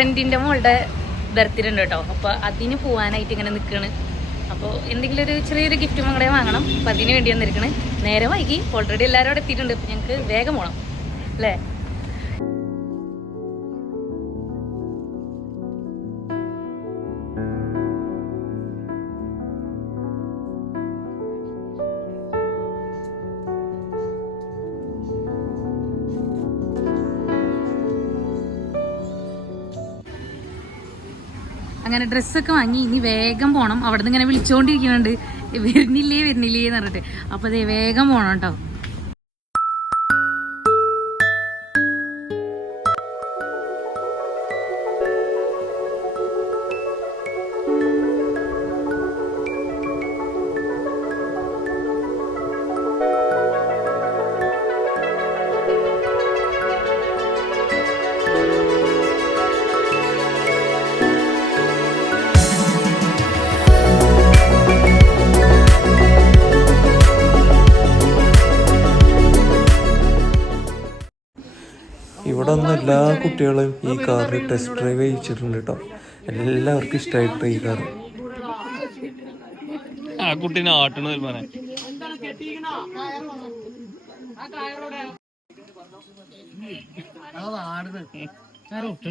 ഫ്രണ്ടിൻ്റെ മോളുടെ ബർത്ത്ഡേ ഉണ്ട് കേട്ടോ. അപ്പോൾ അതിന് പോകാനായിട്ട് ഇങ്ങനെ നിൽക്കുകയാണ്. അപ്പോൾ എന്തെങ്കിലും ഒരു ചെറിയൊരു ഗിഫ്റ്റ് മകളെ വാങ്ങണം. അപ്പോൾ അതിന് വേണ്ടി വന്നിരിക്കണേ. നേരെ വൈകി ഓൾറെഡി എല്ലാവരും അവിടെ എത്തിയിട്ടുണ്ട്. അപ്പോൾ ഞങ്ങൾക്ക് വേഗം പോകണം അല്ലേ. അങ്ങനെ ഡ്രസ്സൊക്കെ വാങ്ങി ഇനി വേഗം പോകണം. അവിടെ നിന്ന് ഇങ്ങനെ വിളിച്ചുകൊണ്ടിരിക്കുന്നുണ്ട്, വരുന്നില്ലേ എന്ന് പറഞ്ഞിട്ട്. അപ്പോൾ അതേ വേഗം പോകണം കേട്ടോ. ഇവിടെ നിന്ന് എല്ലാ കുട്ടികളും ഈ കാറിൽ ടെസ്റ്റ് ഡ്രൈവ് ചെയ്യിച്ചിട്ടുണ്ട് കേട്ടോ. എല്ലാവർക്കും ഇഷ്ടമായിട്ട് ഈ കാർ. ആ കുട്ടീനെ ആട്ടണ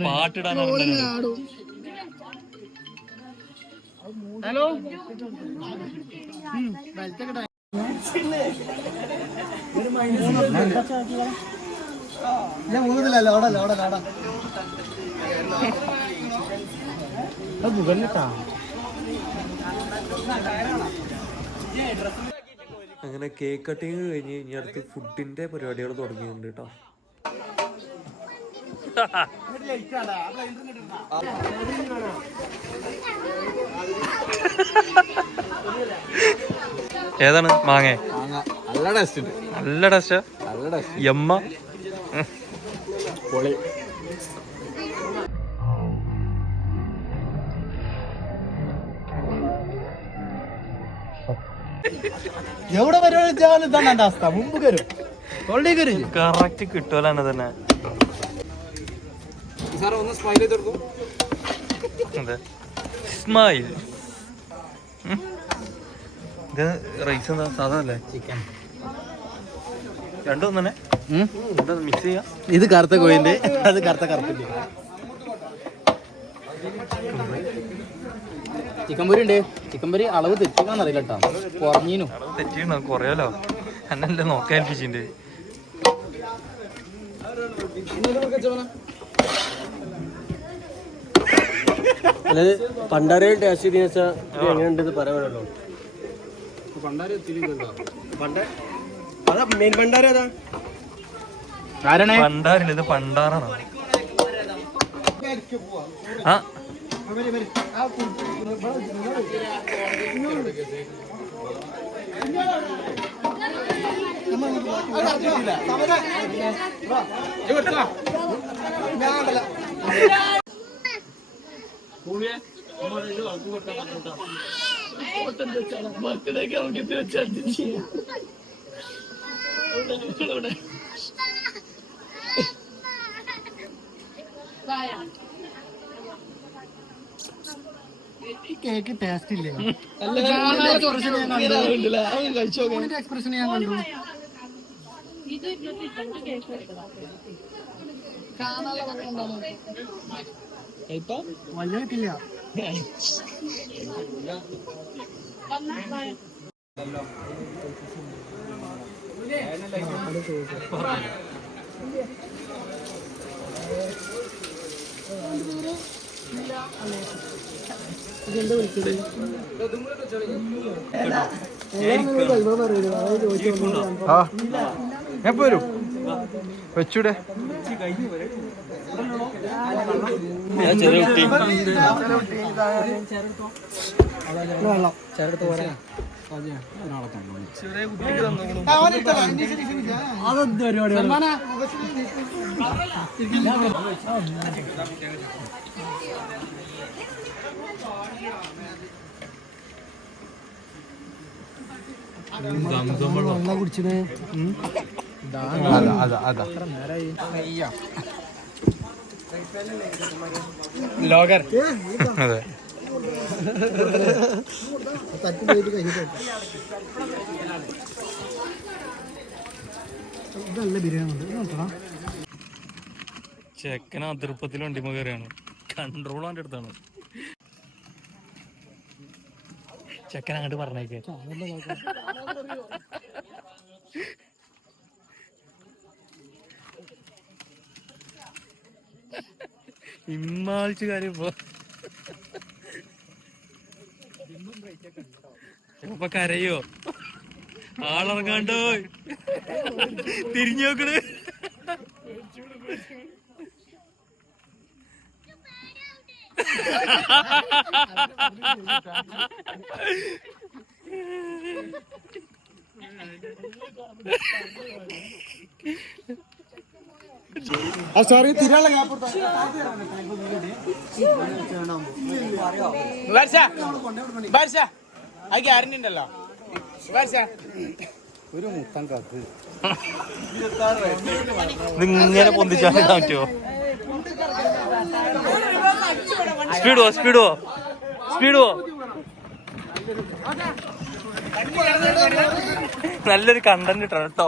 പാട്ടിടാൻ. ഹലോ ഞാൻ മൂന്നില്ലല്ലോ. അങ്ങനെ കേക്ക് കട്ടിങ് കഴിഞ്ഞ് ഇനി അടുത്ത് ഫുഡിന്റെ പരിപാടികൾ തുടങ്ങിയിട്ടുണ്ട് കേട്ടോ. ഏതാണ് മാങ്ങ? നല്ല ടേസ്റ്റ്. നല്ല ടേസ്റ്റാ. യമ്മ പൊളി. എവിടെ പരിപാടി ഇതാണ് എന്റെ അവസ്ഥ. മുമ്പ് കയറും കറക്റ്റ് കിട്ടുമല്ലോ തന്നെ. ഒന്ന് സ്മൈൽ ചെയ്ത് കൊടുക്കും. സ്മൈൽ. ഇത് റൈസ് എന്താ സാധാ അല്ലേ? ചിക്കൻ രണ്ടും തന്നെ മിക്സ് ചെയ്യാം. ഇത് കറുത്ത കോയിന്റെ, അത് കറുത്ത കറുപ്പിന്റെ. ചിക്കൻ പൊരി ഉണ്ട്. ചിക്കൻ പൊരി അളവ് തെറ്റിക്കാന്ന് അറിയില്ല കേട്ടോ. കുറഞ്ഞീനു തെറ്റിണോ കുറയാലോ. എന്നല്ലേ നോക്കാൻ ഏൽപ്പിച്ചിട്ടുണ്ട്. അതായത് പണ്ടാര ടേസ്റ്റ് ചെയ്ത് വെച്ചാൽ എങ്ങനെയുണ്ടെന്ന് പറയാമല്ലോ. മെയിൻ പണ്ടാര ഏതാ? പണ്ടാരില്ല, ഇത് പണ്ടാറാണോ? ആ കേക്ക് ടേസ്റ്റ് ഇല്ലേ? എക്സ്പ്രഷൻ ഞാൻ കണ്ടു. വലിയ കിട്ടില്ല. ഞാൻ പോരും വെച്ചൂടെ. ചെറിയ കുട്ടി വെള്ളം ചേർത്ത് പോരാ. ചെറിയ കുട്ടിക്ക് തന്നോളൂ. അതെന്ത് പരിപാടി? വെള്ളം കുടിച്ചത് ലോഗർ അതെ ചെക്കന അതിർപ്പത്തിൽ വണ്ടിമ കയറിയാണ് കൺട്രോൾ അവൻ്റെ അടുത്താണ് ചെക്കൻ അങ്ങോട്ട് പറഞ്ഞേക്കേ ഇമ്മാളിച്ച് കാര്യം ഇപ്പൊ കരയോ ആളിറങ്ങാണ്ടോ തിരിഞ്ഞു നോക്കണ് സോറി തിരാള അത് ഗ്യാരണ്ടി ഉണ്ടല്ലോ ഒരു മുത്തം കാത്ത് ഇതിങ്ങനെ പൊന്തിച്ചാൽ പറ്റുമോ സ്പീഡോ സ്പീഡോ സ്പീഡോ നല്ലൊരു കണ്ടന്റ് ഇട്ടോ കേട്ടോ